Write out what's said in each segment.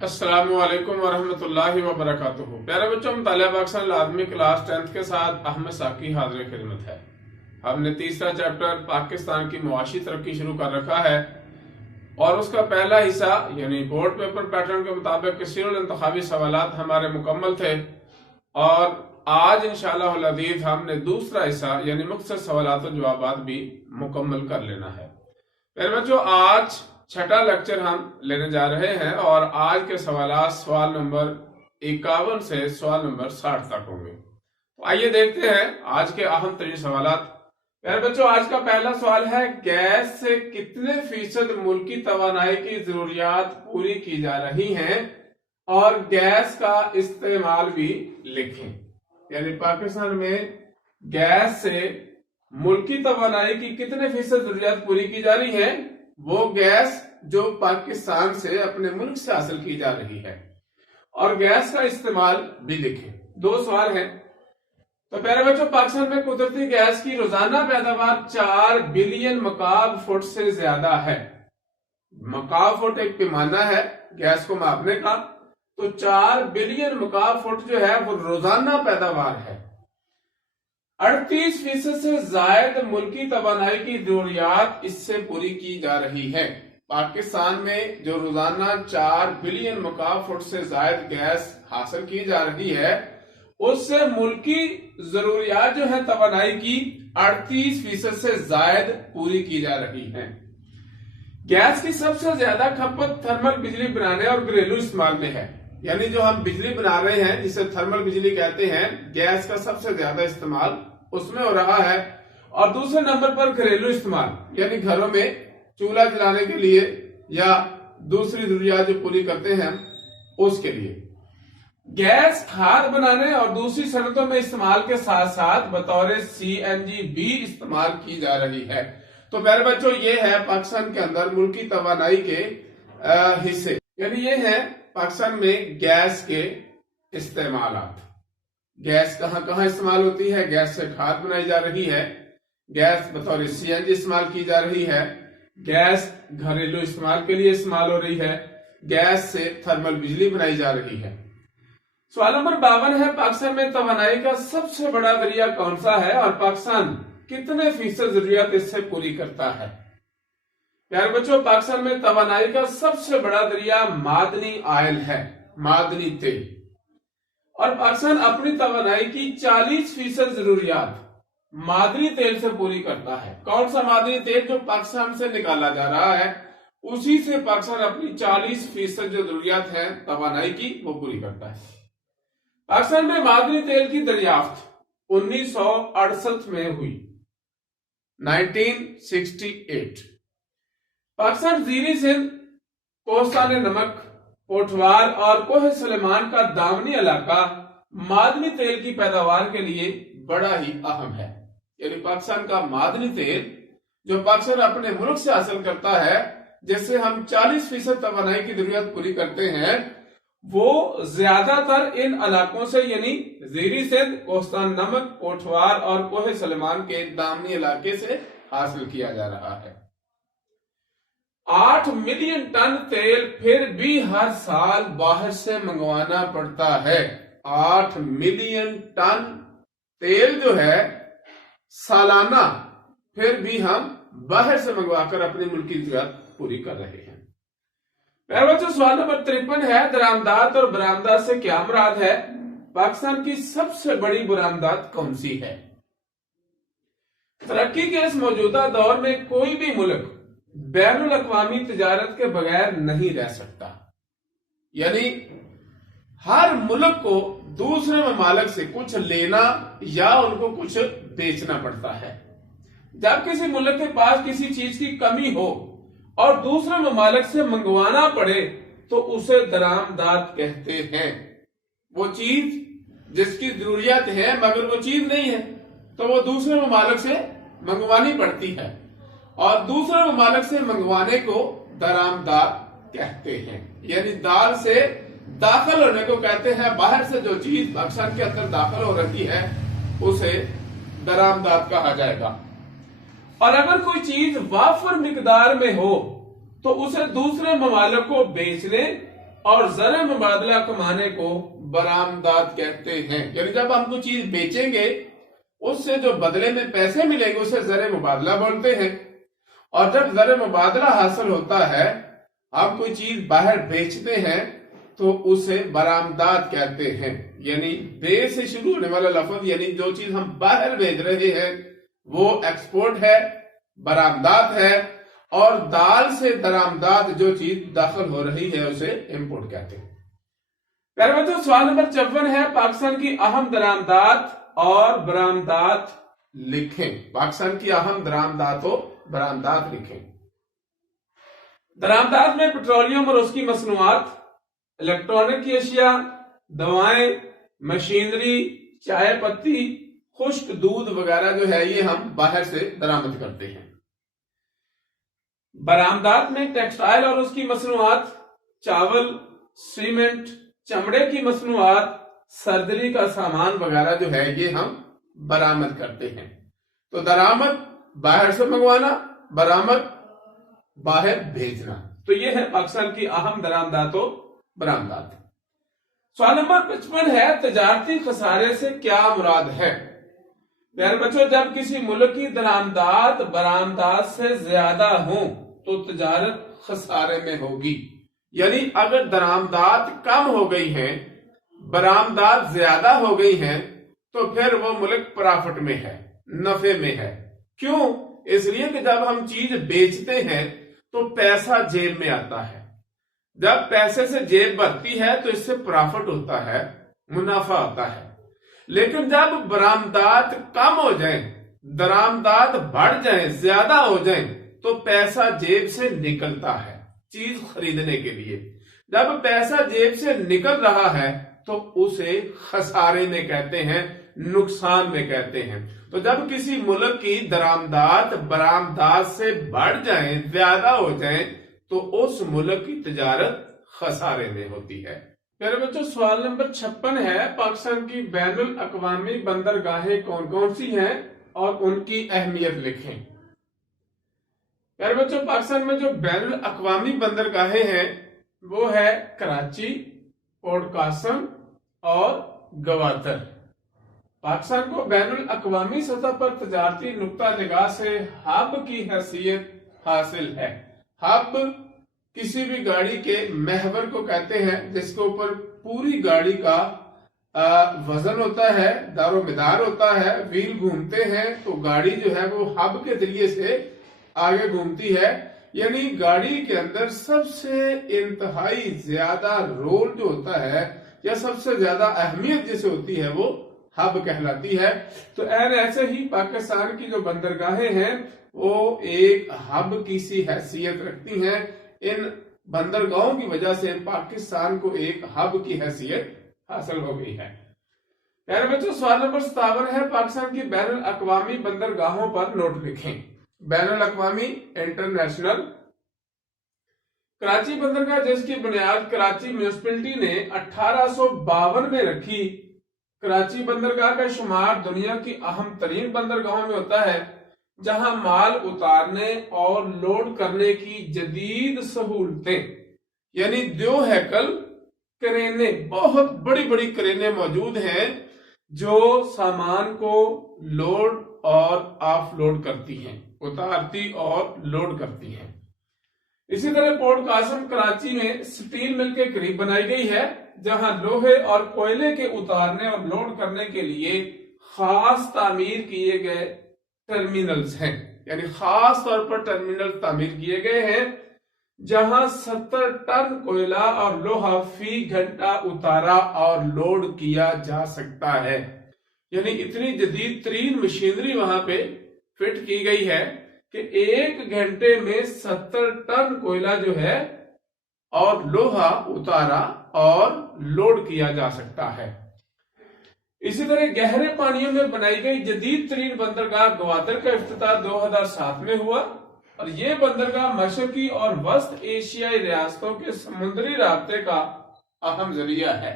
السلام علیکم ورحمۃ اللہ وبرکاتہ۔ پیارے بچوں، مطالعہ پاکستان لازمی کلاس 10 کے ساتھ احمد ساقی حاضر خدمت ہے۔ ہم نے تیسرا چیپٹر پاکستان کی معاشی ترقی شروع کر رکھا ہے اور اس کا پہلا حصہ یعنی بورڈ پیپر پیٹرن کے مطابق کثیر الانتخابی سوالات ہمارے مکمل تھے، اور آج انشاءاللہ العزیز ہم نے دوسرا حصہ یعنی مختصر سوالات و جوابات بھی مکمل کر لینا ہے۔ پیارے بچوں، آج چھٹا لیکچر ہم لینے جا رہے ہیں اور آج کے سوالات سوال نمبر 51 سے سوال نمبر 60 تک ہوں گے۔ تو آئیے دیکھتے ہیں آج کے اہم ترین سوالات۔ پیارے بچوں، آج کا پہلا سوال ہے، گیس سے کتنے فیصد ملکی توانائی کی ضروریات پوری کی جا رہی ہیں اور گیس کا استعمال بھی لکھیں۔ یعنی پاکستان میں گیس سے ملکی توانائی کی کتنے فیصد ضروریات پوری کی جا رہی ہیں، وہ گیس جو پاکستان سے اپنے ملک سے حاصل کی جا رہی ہے، اور گیس کا استعمال بھی لکھیں۔ دو سوال ہیں۔ تو پیارے بچوں، پاکستان میں قدرتی گیس کی روزانہ پیداوار 4 بلین مکعب فٹ سے زیادہ ہے۔ مکعب فٹ ایک پیمانہ ہے گیس کو ماپنے کا، تو 4 بلین مکعب فٹ جو ہے وہ روزانہ پیداوار ہے۔ 38% سے زائد ملکی توانائی کی ضروریات اس سے پوری کی جا رہی ہے۔ پاکستان میں جو روزانہ 4 بلین مکعب فٹ سے زائد گیس حاصل کی جا رہی ہے، اس سے ملکی ضروریات جو ہے توانائی کی 38% سے زائد پوری کی جا رہی ہے۔ گیس کی سب سے زیادہ کھپت تھرمل بجلی بنانے اور گھریلو استعمال میں ہے۔ یعنی جو ہم بجلی بنا رہے ہیں جسے تھرمل بجلی کہتے ہیں، گیس کا سب سے زیادہ استعمال اس میں ہو رہا ہے، اور دوسرے نمبر پر گھریلو استعمال یعنی گھروں میں چولہا جلانے کے لیے یا دوسری ضروریات جو پوری کرتے ہیں اس کے لیے۔ گیس کھاد بنانے اور دوسری صنعتوں میں استعمال کے ساتھ ساتھ بطور CNG بھی استعمال کی جا رہی ہے۔ تو میرے بچوں، یہ ہے پاکستان کے اندر ملکی توانائی کے حصے، یعنی یہ ہے پاکستان میں گیس کے استعمالات۔ گیس کہاں کہاں استعمال ہوتی ہے؟ گیس سے کھاد بنائی جا رہی ہے، گیس بطور CNG استعمال کی جا رہی ہے، گیس گھریلو استعمال کے لیے استعمال ہو رہی ہے، گیس سے تھرمل بجلی بنائی جا رہی ہے۔ سوال نمبر 52 ہے، پاکستان میں توانائی کا سب سے بڑا ذریعہ کون سا ہے اور پاکستان کتنے فیصد ضروریات اس سے پوری کرتا ہے؟ پیارے بچوں، پاکستان میں توانائی کا سب سے بڑا ذریعہ معدنی آئل ہے، معدنی تیل، اور پاکستان اپنی توانائی کی 40% ضروریات معدنی تیل سے پوری کرتا ہے۔ کون سا معدنی تیل؟ جو پاکستان سے نکالا جا رہا ہے، اسی سے پاکستان اپنی 40% جو ضروریات ہیں توانائی کی وہ پوری کرتا ہے۔ پاکستان میں معدنی تیل کی دریافت 1968 میں ہوئی، 1968۔ پاکستان زیریں سندھ، کوہستان نمک، پوٹھوار اور کوہ سلیمان کا دامنی علاقہ معدنی تیل کی پیداوار کے لیے بڑا ہی اہم ہے۔ یعنی پاکستان کا معدنی تیل جو پاکستان اپنے ملک سے حاصل کرتا ہے، جس سے ہم 40% توانائی کی ضرورت پوری کرتے ہیں، وہ زیادہ تر ان علاقوں سے یعنی زیریں سندھ، کوہستان نمک، پوٹھوار اور کوہ سلیمان کے دامنی علاقے سے حاصل کیا جا رہا ہے۔ 8 ملین ٹن تیل پھر بھی ہر سال باہر سے منگوانا پڑتا ہے۔ 8 ملین ٹن تیل جو ہے سالانہ پھر بھی ہم باہر سے منگوا کر اپنی ملکی ضرورت پوری کر رہے ہیں۔ میرے بچوں، سوال نمبر 53 ہے، درآمدات اور برآمدات سے کیا مراد ہے؟ پاکستان کی سب سے بڑی برآمدات کون سی ہے؟ ترقی کے اس موجودہ دور میں کوئی بھی ملک بین الاقوامی تجارت کے بغیر نہیں رہ سکتا۔ یعنی ہر ملک کو دوسرے ممالک سے کچھ لینا یا ان کو کچھ بیچنا پڑتا ہے۔ جب کسی ملک کے پاس کسی چیز کی کمی ہو اور دوسرے ممالک سے منگوانا پڑے تو اسے درآمدات کہتے ہیں۔ وہ چیز جس کی ضروریات ہے مگر وہ چیز نہیں ہے تو وہ دوسرے ممالک سے منگوانی پڑتی ہے، اور دوسرے ممالک سے منگوانے کو درآمدات کہتے ہیں۔ یعنی دال سے داخل ہونے کو کہتے ہیں، باہر سے جو چیز پاکستان کے اندر داخل ہو رہی ہے اسے درآمدات کہا جائے گا۔ اور اگر کوئی چیز وافر مقدار میں ہو تو اسے دوسرے ممالک کو بیچنے اور زر مبادلہ کمانے کو برآمدات کہتے ہیں. یعنی جب ہم کوئی چیز بیچیں گے اس سے جو بدلے میں پیسے ملیں گے اسے زر مبادلہ بولتے ہیں. اور جب زر مبادلہ حاصل ہوتا ہے ہم کوئی چیز باہر بیچتے ہیں تو اسے برآمدات کہتے ہیں. یعنی بے سے شروع ہونے والا لفظ یعنی جو چیز ہم باہر بھیج رہے ہیں وہ ایکسپورٹ ہے، برآمدات ہے، اور دال سے درآمدات جو چیز داخل ہو رہی ہے اسے امپورٹ کہتے ہیں. پیارے بچوں سوال نمبر 54 ہے پاکستان کی اہم درآمدات اور برآمدات لکھیں. پاکستان کی اہم درآمدات و برآمدات لکھیں. درآمدات میں پیٹرولیم اور اس کی مصنوعات، الیکٹرانک کی اشیاء، دوائیں، مشینری، چائے پتی، خشک دودھ وغیرہ جو ہے یہ ہم باہر سے درآمد کرتے ہیں. برآمدات میں ٹیکسٹائل اور اس کی مصنوعات، چاول، سیمنٹ، چمڑے کی مصنوعات، سرجری کا سامان وغیرہ جو ہے یہ ہم برآمد کرتے ہیں. تو درآمد باہر سے منگوانا، برآمد باہر بھیجنا. تو یہ ہے پاکستان کی اہم درآمدات و برآمدات. سوال نمبر 55 ہے تجارتی خسارے سے کیا مراد ہے؟ پیارے بچوں جب کسی ملک کی درآمدات برآمدات سے زیادہ ہوں تو تجارت خسارے میں ہوگی. یعنی اگر درآمدات کم ہو گئی ہیں، برآمدات زیادہ ہو گئی ہیں تو پھر وہ ملک پرافٹ میں ہے، نفع میں ہے. کیوں؟ اس لیے کہ جب ہم چیز بیچتے ہیں تو پیسہ جیب میں آتا ہے. جب پیسے سے جیب بھرتی ہے تو اس سے پرافٹ ہوتا ہے، منافع ہوتا ہے. لیکن جب برآمدات کم ہو جائیں، درآمدات بڑھ جائیں، زیادہ ہو جائیں تو پیسہ جیب سے نکلتا ہے چیز خریدنے کے لیے. جب پیسہ جیب سے نکل رہا ہے تو اسے خسارے میں کہتے ہیں، نقصان میں کہتے ہیں. تو جب کسی ملک کی درآمدات برآمدات سے بڑھ جائیں، زیادہ ہو جائیں تو اس ملک کی تجارت خسارے میں ہوتی ہے. میرے بچوں سوال نمبر 56 ہے پاکستان کی بین الاقوامی بندرگاہیں کون کون سی ہیں اور ان کی اہمیت لکھیں. میرے بچوں پاکستان میں جو بین الاقوامی بندرگاہیں ہیں وہ ہے کراچی، پورٹ قاسم اور گوادر. پاکستان کو بین الاقوامی سطح پر تجارتی نقطہ نگاہ سے ہب کی حیثیت حاصل ہے. ہب کسی بھی گاڑی کے محور کو کہتے ہیں جس کے اوپر پوری گاڑی کا وزن ہوتا ہے، دار و مدار ہوتا ہے، ویل گھومتے ہیں تو گاڑی جو ہے وہ ہب کے ذریعے سے آگے گھومتی ہے. یعنی گاڑی کے اندر سب سے انتہائی زیادہ رول جو ہوتا ہے یا سب سے زیادہ اہمیت جسے ہوتی ہے وہ ہب کہلاتی ہے. تو ایسے ہی پاکستان کی جو بندرگاہیں ہیں وہ ایک ہب کی سی حیثیت رکھتی ہیں. ان بندرگاہوں کی وجہ سے پاکستان کو ایک ہب کی حیثیت حاصل ہو گئی ہے. پیارے بچوں سوال نمبر 57 ہے پاکستان کی بین الاقوامی بندرگاہوں پر نوٹ لکھیں. بین الاقوامی انٹرنیشنل. کراچی بندرگاہ جس کی بنیاد کراچی میونسپلٹی نے 1852 میں رکھی. کراچی بندرگاہ کا شمار دنیا کی اہم ترین بندرگاہوں میں ہوتا ہے جہاں مال اتارنے اور لوڈ کرنے کی جدید سہولتیں یعنی دیو ہیکل کرینے، بہت بڑی بڑی کرینے موجود ہیں جو سامان کو لوڈ اور آف لوڈ کرتی ہیں، اتارتی اور لوڈ کرتی ہیں. اسی طرح پورٹ قاسم کراچی میں سٹیل مل کے قریب بنائی گئی ہے جہاں لوہے اور کوئلے کے اتارنے اور لوڈ کرنے کے لیے خاص تعمیر کیے گئے ٹرمینلز ہیں. یعنی خاص طور پر ٹرمینل تعمیر کیے گئے ہیں جہاں 70 ٹن کوئلہ اور لوہا فی گھنٹہ اتارا اور لوڈ کیا جا سکتا ہے. یعنی اتنی جدید ترین مشینری وہاں پہ فٹ کی گئی ہے کہ ایک گھنٹے میں 70 ٹن کوئلہ جو ہے اور لوہا اتارا اور لوڈ کیا جا سکتا ہے. اسی طرح گہرے پانیوں میں بنائی گئی جدید ترین بندرگاہ گوادر کا افتتاح 2007 میں ہوا اور یہ بندرگاہ مشرقی اور وسط ایشیائی ریاستوں کے سمندری رابطے کا اہم ذریعہ ہے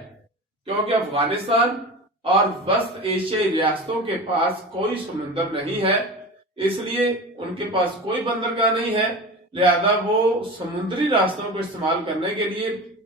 کیونکہ افغانستان اور وسط ایشیائی ریاستوں کے پاس کوئی سمندر نہیں ہے، اس لیے ان کے پاس کوئی بندرگاہ نہیں ہے، لہذا وہ سمندری راستوں کو استعمال کرنے کے لیے